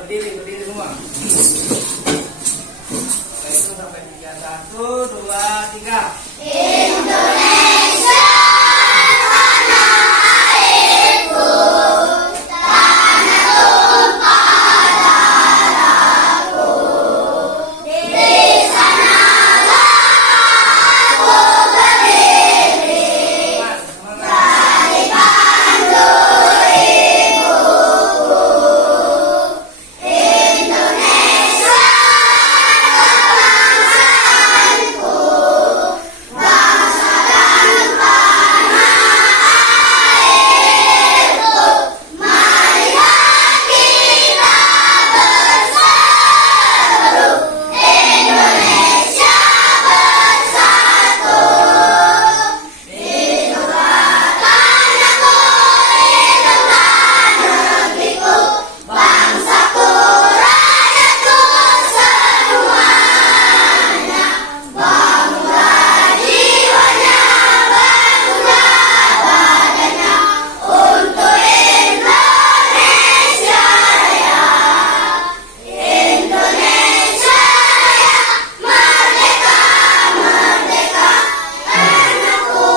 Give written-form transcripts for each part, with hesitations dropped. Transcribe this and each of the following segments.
berdiri semua. Setelah itu sampai 3, 1, 2, 3. Indonesia tanah airku, tanah tumpah darahku. Di sanalah aku berdiri, dipandu ibuku. Indonesia kebangsaanku, bangsa dan tanah airku. Marilah kita berseru, Indonesia bersatu. Hiduplah tanahku, hiduplah negeriku, bangsaku, rakyatku semuanya. Bangunlah jiwanya, bangunlah badannya untuk Indonesia Raya. Indonesia Raya, merdeka, merdeka, tanahku,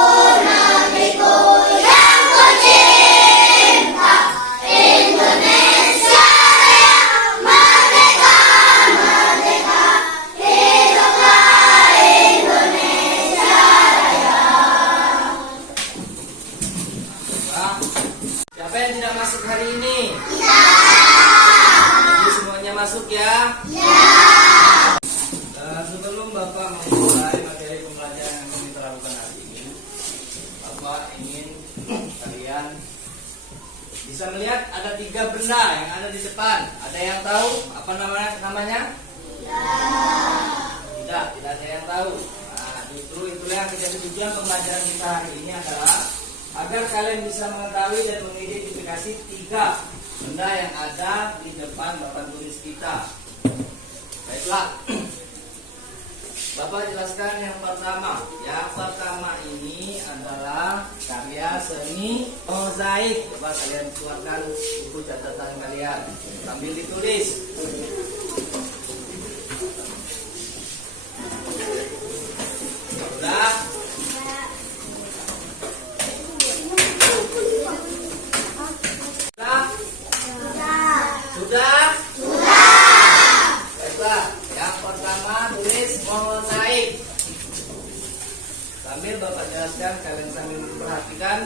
negeriku yang ku cinta. Indonesia Raya, merdeka, merdeka, hiduplah Indonesia Raya. Siapa yang tidak masuk hari ini? Jadi semuanya masuk ya? Sebelum Bapak memulai materi pembelajaran yang kami lakukan hari ini, Bapak ingin kalian bisa melihat ada 3 benda yang ada di depan. Ada yang tahu apa namanya? Tidak ada yang tahu. Nah, justru itulah yang menjadi tujuan pembelajaran kita hari ini adalah agar kalian bisa mengetahui dan mengidentifikasi 3 benda yang ada di depan papan tulis kita. Baiklah, Bapak jelaskan yang pertama. Yang pertama ini adalah karya seni mozaik. Coba kalian keluarkan buku catatan kalian, sambil ditulis. Sudah? Sudah? Baiklah, yang pertama tulis mozaik. Sambil Bapak jelaskan, kalian sambil memperhatikan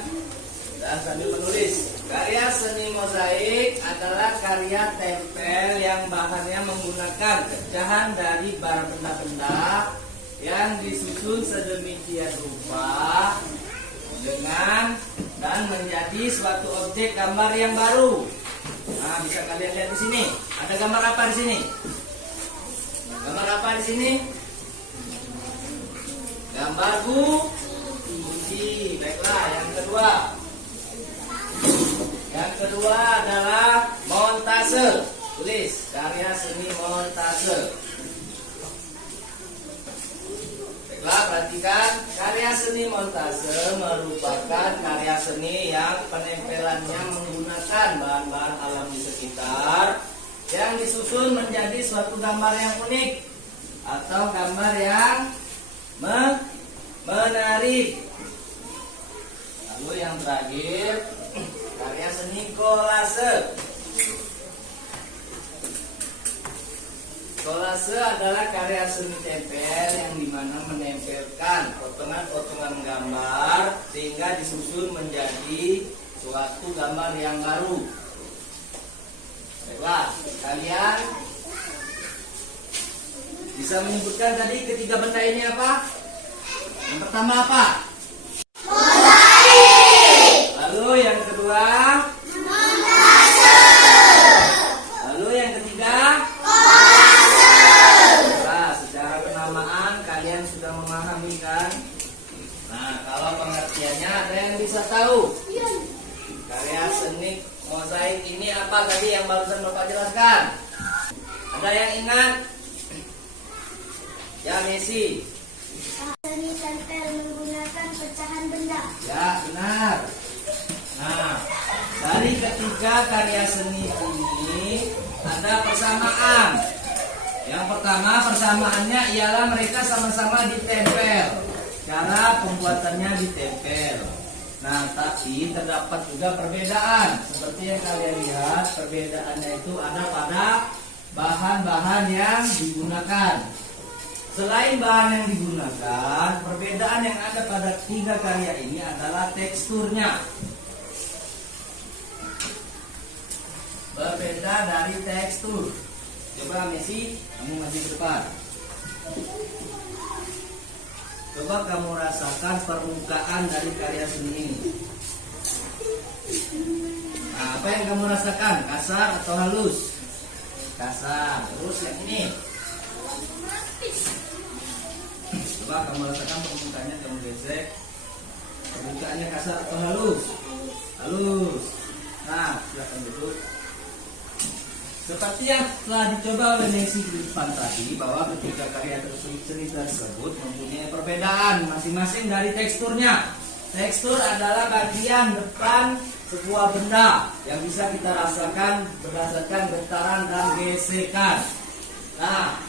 dan sambil menulis. Karya seni mozaik adalah karya tempel yang bahannya menggunakan pecahan dari barang benda-benda yang disusun sedemikian rupa dengan dan menjadi suatu objek gambar yang baru. Nah, bisa kalian lihat di sini. Ada gambar apa di sini? Gambar apa di sini? Gambar guci. Baiklah, yang kedua. Yang kedua adalah montase. Tulis karya seni montase. Baiklah, perhatikan, karya seni montase merupakan karya seni yang penempelannya menggunakan bahan-bahan alam di sekitar yang disusun menjadi suatu gambar yang unik atau gambar yang menarik. Lalu yang terakhir, karya seni kolase. Kolase adalah karya seni tempel yang dimana menempelkan potongan-potongan gambar sehingga disusun menjadi suatu gambar yang baru. Baiklah, kalian bisa menyebutkan tadi ketiga benda ini apa? Yang pertama apa? Mozaik. Lalu yang kedua? Montase. Lalu yang ketiga? Kolase. Nah, secara penamaan kalian sudah memahami kan? Nah, kalau pengertiannya ada yang bisa tahu? Karya seni mozaik ini apa tadi yang barusan Bapak jelaskan? Ada yang ingat? Ya, Messi. Seni tempel menggunakan pecahan benda. Ya, benar. Nah, dari ketiga karya seni ini ada persamaan. Yang pertama, persamaannya ialah mereka sama-sama ditempel. Cara pembuatannya ditempel. Nah, tapi terdapat juga perbedaan. Seperti yang kalian lihat, perbedaannya itu ada pada bahan-bahan yang digunakan. Selain bahan yang digunakan, perbedaan yang ada pada tiga karya ini adalah teksturnya. Berbeda dari tekstur. Coba Messi, kamu maju ke depan. Coba kamu rasakan permukaan dari karya seni ini. Nah, apa yang kamu rasakan? Kasar atau halus? Kasar. Terus yang ini. Coba kamu rasakan permukaannya, kamu gesek. Permukaannya kasar atau halus? Halus. Nah, silakan duduk. Seperti yang telah dicoba oleh Messi di depan tadi, bahwa ketiga karya tersebut mempunyai perbedaan masing-masing dari teksturnya. Tekstur adalah bagian depan sebuah benda yang bisa kita rasakan berdasarkan getaran dan gesekan. Nah,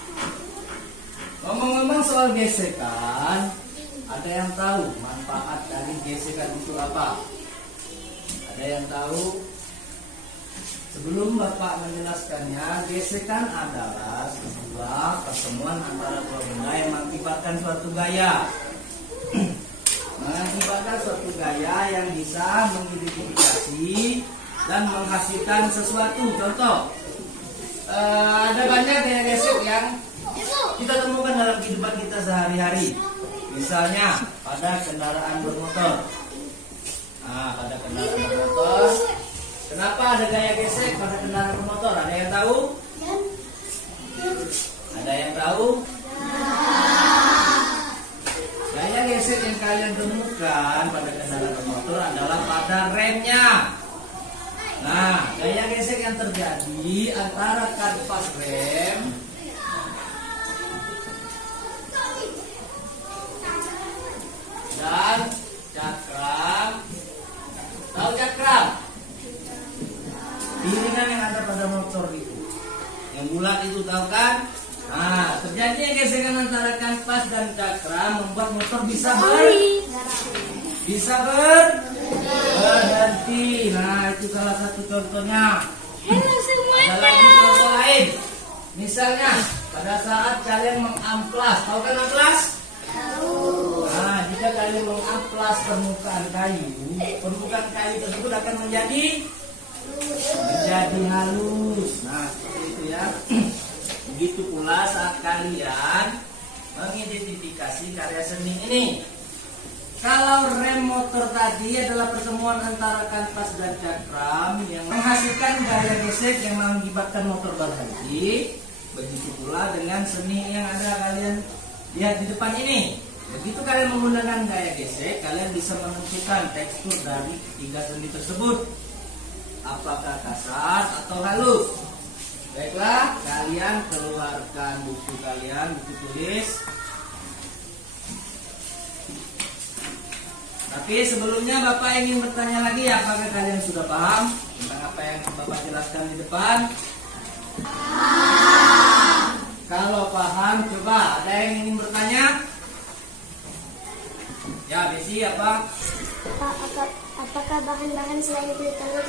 ngomong-ngomong soal gesekan, ada yang tahu manfaat dari gesekan itu apa? Ada yang tahu? Sebelum Bapak menjelaskannya, gesekan adalah sebuah pertemuan antara dua benda yang mengakibatkan suatu gaya. Mengakibatkan suatu gaya yang bisa mengidentifikasi dan menghasilkan sesuatu. Contoh, ada banyak gaya gesek yang kita temukan dalam kehidupan kita sehari-hari. Misalnya pada kendaraan bermotor. Nah, pada kendaraan bermotor, kenapa ada gaya gesek pada kendaraan bermotor? Ada yang tahu? Ada yang tahu? Gaya gesek yang kalian temukan pada kendaraan bermotor adalah pada remnya. Nah, gaya gesek yang terjadi antara kanvas rem dan cakram. Tahu cakram? Piringan yang ada pada motor itu, yang bulat itu, tahu kan? Nah, terjadinya gesekan antara kanvas dan cakram membuat motor bisa berhenti. Nah, itu salah satu contohnya. Ada lagi contoh lain. Misalnya pada saat kalian mengamplas, tahu kan amplas? Nah, jika kalian mengamplas permukaan kayu tersebut akan menjadi menjadi halus. Nah, seperti itu ya. Begitu pula saat kalian mengidentifikasi karya seni ini. Kalau rem motor tadi adalah pertemuan antara kanvas dan cakram yang menghasilkan gaya gesek yang mengakibatkan motor berhenti. Begitu pula dengan seni yang ada kalian lihat di depan ini. Begitu kalian menggunakan gaya gesek, kalian bisa menentukan tekstur dari ketiga seni tersebut. Apakah kasar atau halus? Baiklah, kalian keluarkan buku kalian, buku tulis. Tapi sebelumnya Bapak ingin bertanya lagi, apakah kalian sudah paham tentang apa yang Bapak jelaskan di depan? Kalau paham, coba ada yang ingin bertanya? Ya, Besi apa? Apakah bahan-bahan selain kulit telur,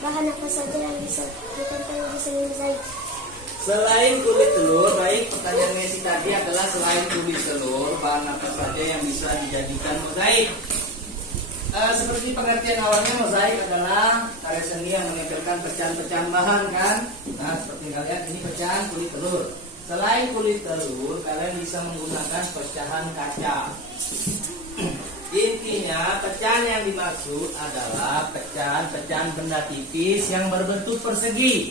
bahan apa saja yang bisa ditempel di seni mozaik? Selain kulit telur, baik, pertanyaan Messi tadi adalah selain kulit telur, bahan apa saja yang bisa dijadikan mozaik? Seperti pengertian awalnya, mozaik adalah karya seni yang menempelkan pecahan-pecahan bahan kan? Nah, seperti kalian ini pecahan kulit telur. Selain kulit telur, kalian bisa menggunakan pecahan kaca. Intinya, pecahan yang dimaksud adalah pecahan-pecahan benda tipis yang berbentuk persegi.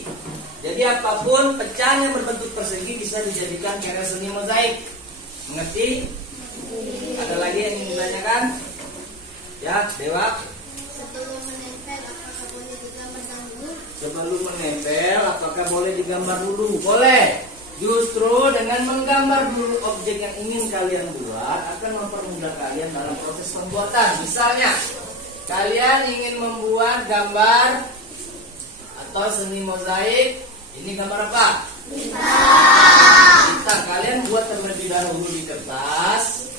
Jadi apapun pecahan yang berbentuk persegi bisa dijadikan karya seni mozaik. Mengerti? Ada lagi yang ingin ditanyakan? Ya, Dewa. Sebelum menempel, apakah boleh digambar dahulu? Sebelum menempel, apakah boleh digambar dulu? Boleh. Justru dengan menggambar dulu objek yang ingin kalian buat akan mempermudah kalian dalam proses pembuatan. Misalnya, kalian ingin membuat gambar atau seni mozaik. Ini gambar apa? Bintang. Kalian buat terlebih dahulu di kertas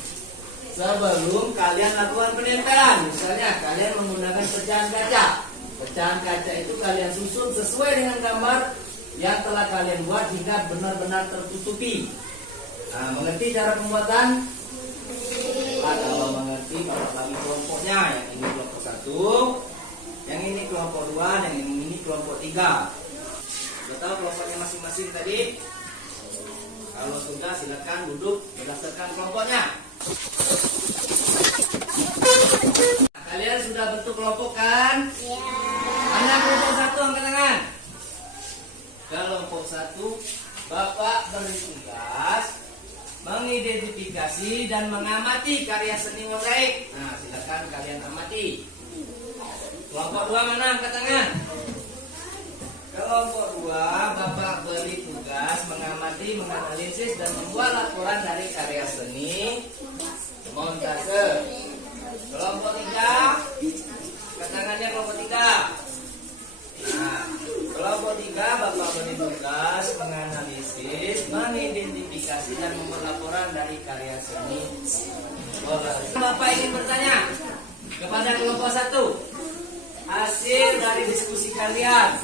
sebelum kalian lakukan penempelan. Misalnya, kalian menggunakan pecahan kaca. Pecahan kaca itu kalian susun sesuai dengan gambar yang telah kalian buat hingga benar-benar tertutupi. Nah, mengerti cara pembuatan? Kalau mengerti, kalau bagi kelompoknya, yang ini kelompok 1, yang ini kelompok 2, dan yang ini kelompok 3. Sudah tahu kelompoknya masing-masing tadi? Kalau sudah, silakan duduk berdasarkan kelompoknya. Nah, kalian sudah bentuk kelompok kan? Mana kelompok 1, angkat tangan. Kelompok 1, Bapak beri tugas mengidentifikasi dan mengamati karya seni mozaik. Nah, silakan kalian amati. Kelompok 2 mana? Angkat tangan. Kelompok 2, Bapak beri tugas mengamati, menganalisis dan membuat laporan dari karya seni montase. Kelompok 3, angkat tangannya kelompok 3. Nah, kelompok 3, Bapak beri tugas menganalisis, mengidentifikasi dan membuat laporan dari karya seni. Bapak ingin bertanya kepada kelompok 1, hasil dari diskusi kalian,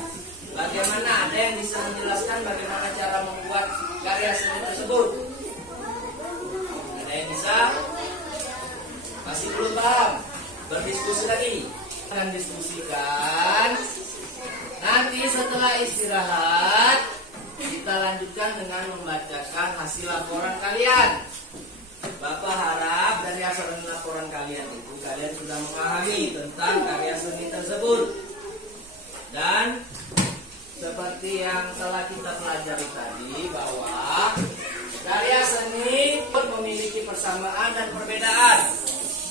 bagaimana? Ada yang bisa menjelaskan bagaimana cara membuat karya seni tersebut? Ada yang bisa? Masih belum paham? Berdiskusi lagi. Akan diskusikan. Nanti setelah istirahat, kita lanjutkan dengan membacakan hasil laporan kalian. Bapak harap dari hasil laporan kalian itu, kalian sudah memahami tentang karya seni tersebut. Dan seperti yang telah kita pelajari tadi, bahwa karya seni pun memiliki persamaan dan perbedaan.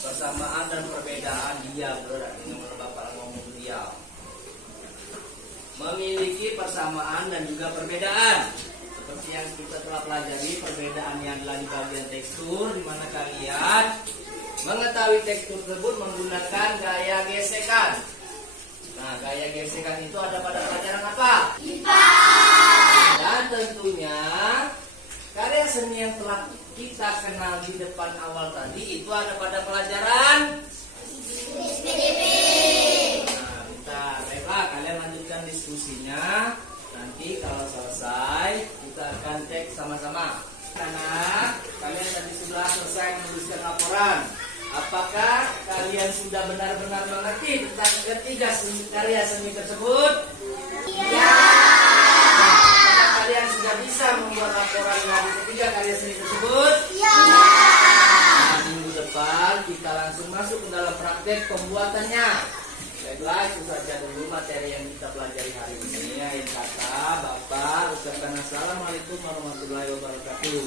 Persamaan dan perbedaan dia berarti nomor Bapak ngomong dia. Memiliki persamaan dan juga perbedaan. Seperti yang kita telah pelajari, perbedaan yang adalah di bagian tekstur, di mana kalian mengetahui tekstur tersebut menggunakan gaya gesekan. Nah, gaya gesekan itu ada pada pelajaran apa? IPA. Dan tentunya karya seni yang telah kita kenal di depan awal tadi itu ada pada pelajaran SPDP. Baiklah, kalian lanjutkan diskusinya. Nanti kalau selesai kita akan cek sama-sama. Karena kalian tadi sudah selesai menuliskan laporan. Apakah kalian sudah benar-benar mengerti tentang ketiga karya seni tersebut? langsung masuk ke dalam praktek pembuatannya. Baiklah, itu saja dulu materi yang kita pelajari hari ini. Akhir kata, Bapak ucapkan assalamualaikum warahmatullahi wabarakatuh.